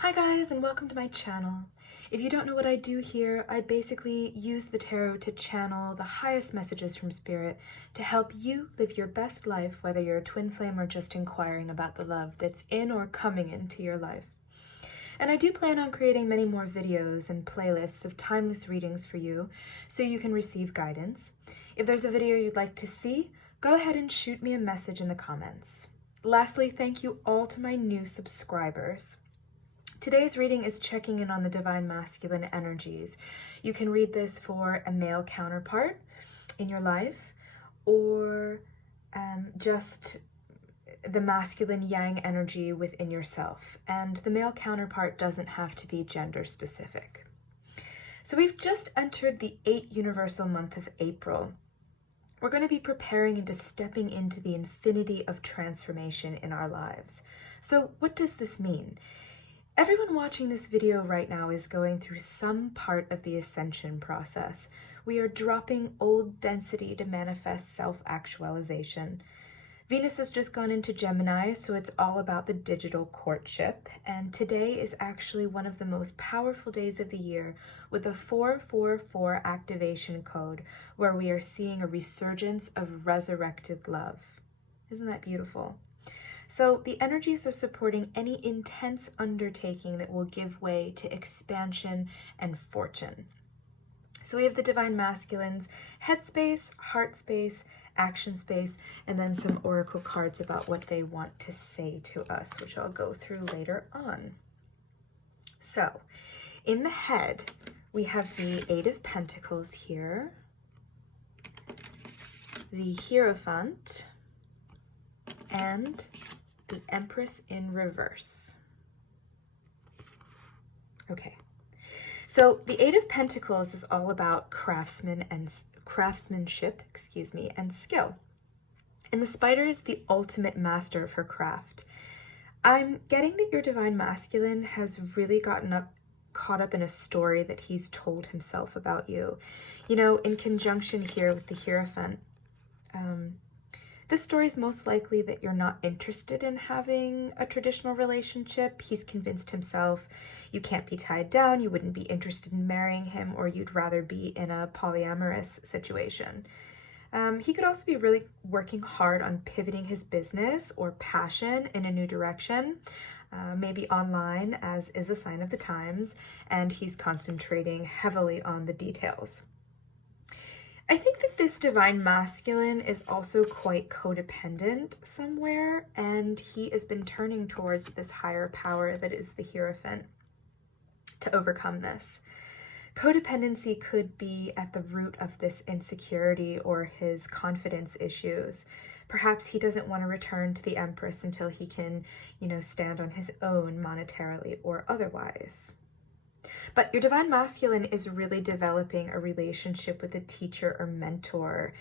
Hi guys, and welcome to my channel. If you don't know what I do here, I basically use the tarot to channel the highest messages from spirit to help you live your best life, whether you're a twin flame or just inquiring about the love that's in or coming into your life. And I do plan on creating many more videos and playlists of timeless readings for you so you can receive guidance. If there's a video you'd like to see, go ahead and shoot me a message in the comments. Lastly, thank you all to my new subscribers. Today's reading is checking in on the divine masculine energies. You can read this for a male counterpart in your life, or just the masculine yang energy within yourself. And the male counterpart doesn't have to be gender specific. So we've just entered the 8th universal month of April. We're going to be preparing into stepping into the infinity of transformation in our lives. So what does this mean? Everyone watching this video right now is going through some part of the ascension process. We are dropping old density to manifest self-actualization. Venus has just gone into Gemini, so it's all about the digital courtship. And today is actually one of the most powerful days of the year with a 444 activation code where we are seeing a resurgence of resurrected love. Isn't that beautiful? So the energies are supporting any intense undertaking that will give way to expansion and fortune. So we have the divine masculines, head space, heart space, action space, and then some oracle cards about what they want to say to us, which I'll go through later on. So in the head, we have the 8 of Pentacles here, the Hierophant, and the Empress in reverse. Okay, so the 8 of Pentacles is all about craftsmanship, and skill. And the Spider is the ultimate master of her craft. I'm getting that your divine masculine has really caught up in a story that he's told himself about you. You know, in conjunction here with the Hierophant, this story is most likely that you're not interested in having a traditional relationship. He's convinced himself you can't be tied down, you wouldn't be interested in marrying him, or you'd rather be in a polyamorous situation. He could also be really working hard on pivoting his business or passion in a new direction, maybe online, as is a sign of the times, and he's concentrating heavily on the details. I think that this divine masculine is also quite codependent somewhere, and he has been turning towards this higher power that is the Hierophant to overcome this. Codependency could be at the root of this insecurity or his confidence issues. Perhaps he doesn't want to return to the Empress until he can, stand on his own monetarily or otherwise. But your divine masculine is really developing a relationship with a teacher or mentor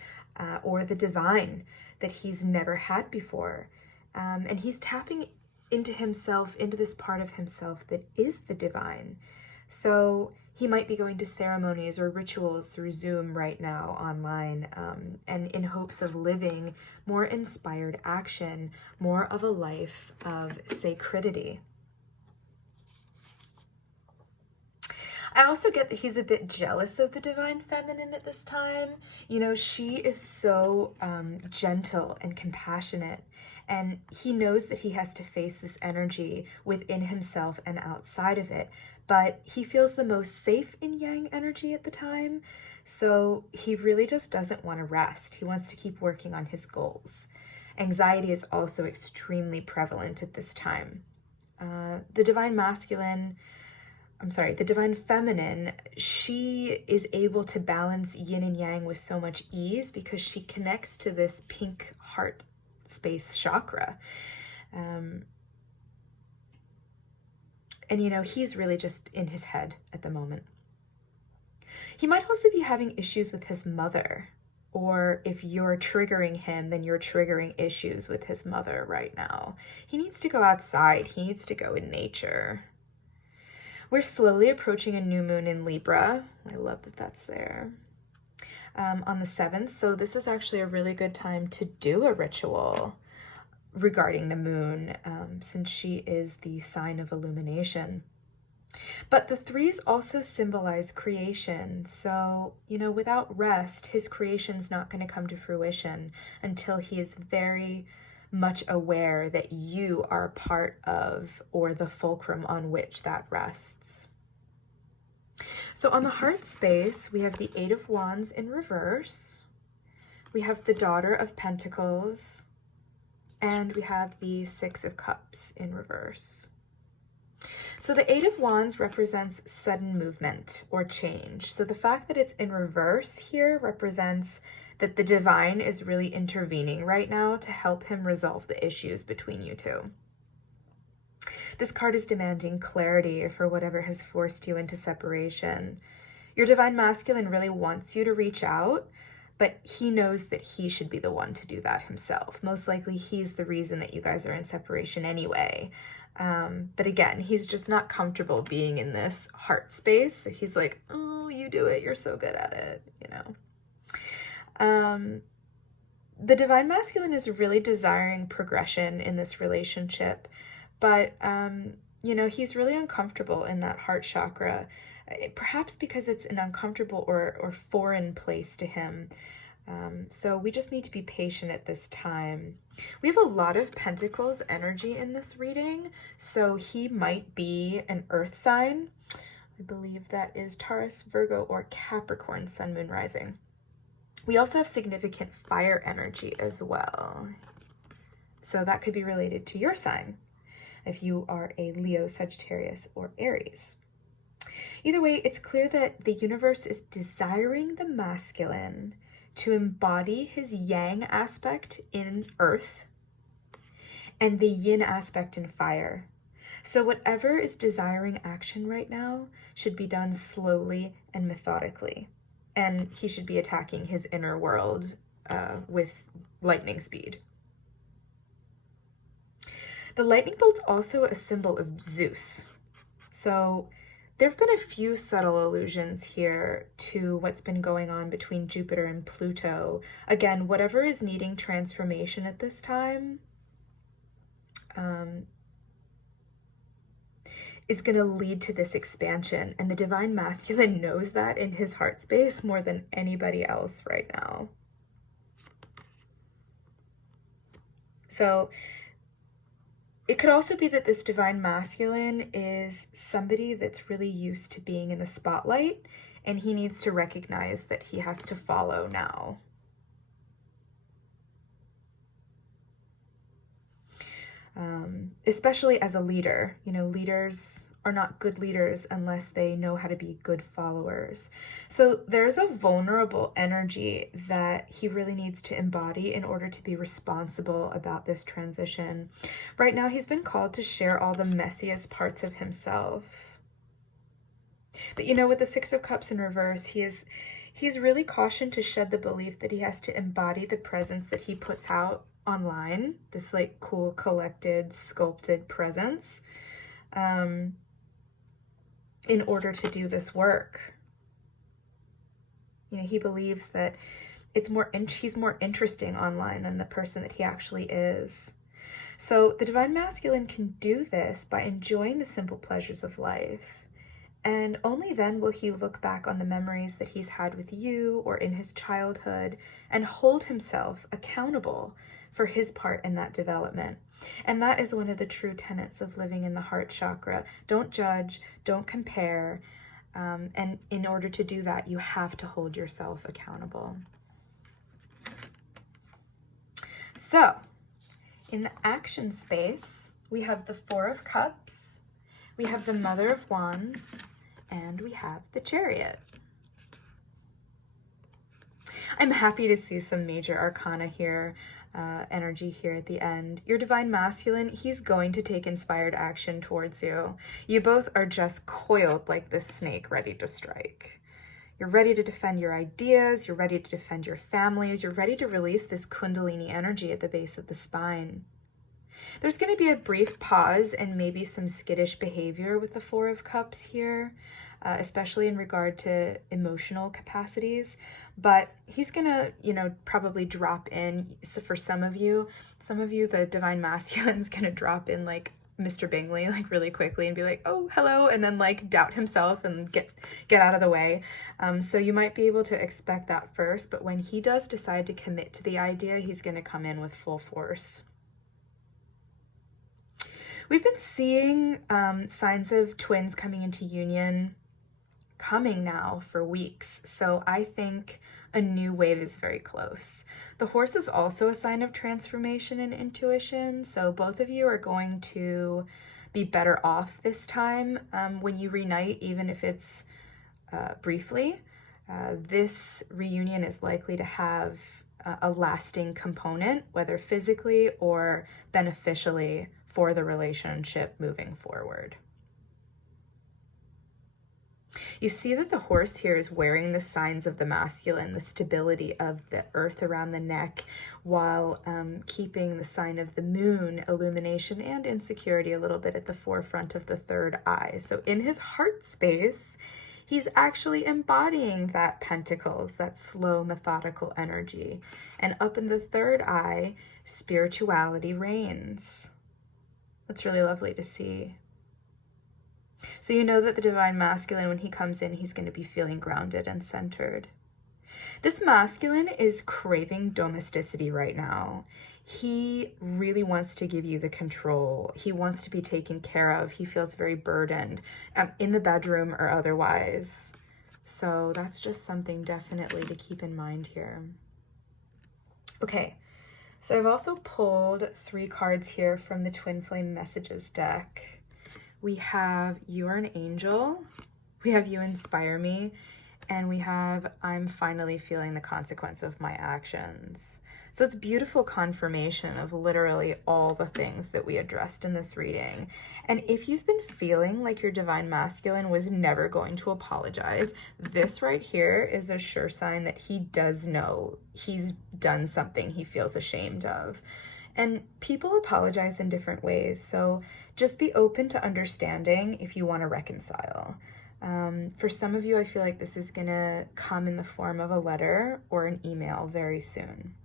or the divine that he's never had before. And he's tapping into himself, into this part of himself that is the divine. So he might be going to ceremonies or rituals through Zoom right now online, and in hopes of living more inspired action, more of a life of sacredity. I also get that he's a bit jealous of the divine feminine at this time. You know, she is so gentle and compassionate, and he knows that he has to face this energy within himself and outside of it, but he feels the most safe in yang energy at the time, so he really just doesn't want to rest. He wants to keep working on his goals. Anxiety is also extremely prevalent at this time. The divine feminine, she is able to balance yin and yang with so much ease because she connects to this pink heart space chakra. And he's really just in his head at the moment. He might also be having issues with his mother, or if you're triggering him, then you're triggering issues with his mother right now. He needs to go outside. He needs to go in nature. We're slowly approaching a new moon in Libra. I love that that's there. On the 7th, so this is actually a really good time to do a ritual. regarding the moon, since she is the sign of illumination. But the threes also symbolize creation. So, without rest, his creation's not going to come to fruition until he is very much aware that you are part of, or the fulcrum on which that rests. So on the heart space, we have the Eight of Wands in reverse. We have the Daughter of Pentacles, and we have the Six of Cups in reverse. So the Eight of Wands represents sudden movement or change. So the fact that it's in reverse here represents that the divine is really intervening right now to help him resolve the issues between you two. This card is demanding clarity for whatever has forced you into separation. Your divine masculine really wants you to reach out, but he knows that he should be the one to do that himself. Most likely he's the reason that you guys are in separation anyway. But again, he's just not comfortable being in this heart space. So he's like, oh, you do it. You're so good at it, The divine masculine is really desiring progression in this relationship, but, he's really uncomfortable in that heart chakra, perhaps because it's an uncomfortable or foreign place to him. So we just need to be patient at this time. We have a lot of Pentacles energy in this reading, so he might be an earth sign. I believe that is Taurus, Virgo, or Capricorn, Sun, Moon, Rising. We also have significant fire energy as well. So that could be related to your sign if you are a Leo, Sagittarius, or Aries. Either way, it's clear that the universe is desiring the masculine to embody his yang aspect in earth and the yin aspect in fire. So whatever is desiring action right now should be done slowly and methodically. And he should be attacking his inner world with lightning speed. The lightning bolt's also a symbol of Zeus. So there have been a few subtle allusions here to what's been going on between Jupiter and Pluto. Again, whatever is needing transformation at this time is going to lead to this expansion. And the divine masculine knows that in his heart space more than anybody else right now. So it could also be that this divine masculine is somebody that's really used to being in the spotlight, and he needs to recognize that he has to follow now. Especially as a leader. Leaders are not good leaders unless they know how to be good followers. So there's a vulnerable energy that he really needs to embody in order to be responsible about this transition. Right now, he's been called to share all the messiest parts of himself. But with the Six of Cups in reverse, he's really cautioned to shed the belief that he has to embody the presence that he puts out online, this cool, collected, sculpted presence, in order to do this work. He believes that he's more interesting online than the person that he actually is. So the divine masculine can do this by enjoying the simple pleasures of life. And only then will he look back on the memories that he's had with you or in his childhood and hold himself accountable for his part in that development. And that is one of the true tenets of living in the heart chakra. Don't judge, don't compare. And in order to do that, you have to hold yourself accountable. So, in the action space, we have the Four of Cups, we have the Mother of Wands, and we have the Chariot. I'm happy to see some major arcana here, energy here at the end. Your divine masculine, he's going to take inspired action towards you. You both are just coiled like this snake ready to strike. You're ready to defend your ideas, you're ready to defend your families, you're ready to release this Kundalini energy at the base of the spine. There's going to be a brief pause and maybe some skittish behavior with the Four of Cups here. especially in regard to emotional capacities. But he's gonna, probably drop in. So for some of you, the divine masculine's gonna drop in like Mr. Bingley, like really quickly and be like, oh, hello, and then like doubt himself and get out of the way. So you might be able to expect that first, but when he does decide to commit to the idea, he's gonna come in with full force. We've been seeing signs of twins coming into union coming now for weeks, so I think a new wave is very close. The horse is also a sign of transformation and intuition, so both of you are going to be better off this time when you reunite, even if it's briefly. This reunion is likely to have a lasting component, whether physically or beneficially for the relationship moving forward. You see that the horse here is wearing the signs of the masculine, the stability of the earth around the neck, while keeping the sign of the moon, illumination and insecurity a little bit at the forefront of the third eye. So in his heart space, he's actually embodying that pentacles, that slow, methodical energy. And up in the third eye, spirituality reigns. That's really lovely to see. So you know that the divine masculine, when he comes in, he's going to be feeling grounded and centered. This masculine is craving domesticity right now. He really wants to give you the control. He wants to be taken care of. He feels very burdened in the bedroom or otherwise. So that's just something definitely to keep in mind here. Okay, so I've also pulled 3 cards here from the Twin Flame Messages deck. We have You Are an Angel, we have You Inspire Me, and we have I'm finally feeling the consequence of my actions. So it's beautiful confirmation of literally all the things that we addressed in this reading. And if you've been feeling like your divine masculine was never going to apologize, this right here is a sure sign that he does know he's done something he feels ashamed of. And people apologize in different ways, so just be open to understanding if you want to reconcile. For some of you, I feel like this is going to come in the form of a letter or an email very soon.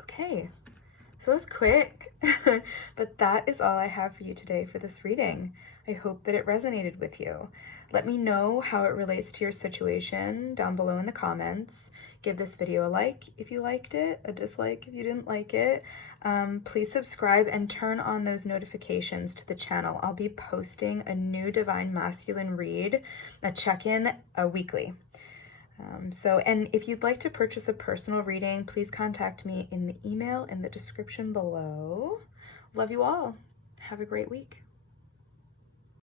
Okay, so that was quick, but that is all I have for you today for this reading. I hope that it resonated with you. Let me know how it relates to your situation down below in the comments. Give this video a like if you liked it, a dislike if you didn't like it. Please subscribe and turn on those notifications to the channel. I'll be posting a new Divine Masculine read, a check-in weekly. And if you'd like to purchase a personal reading, please contact me in the email in the description below. Love you all. Have a great week.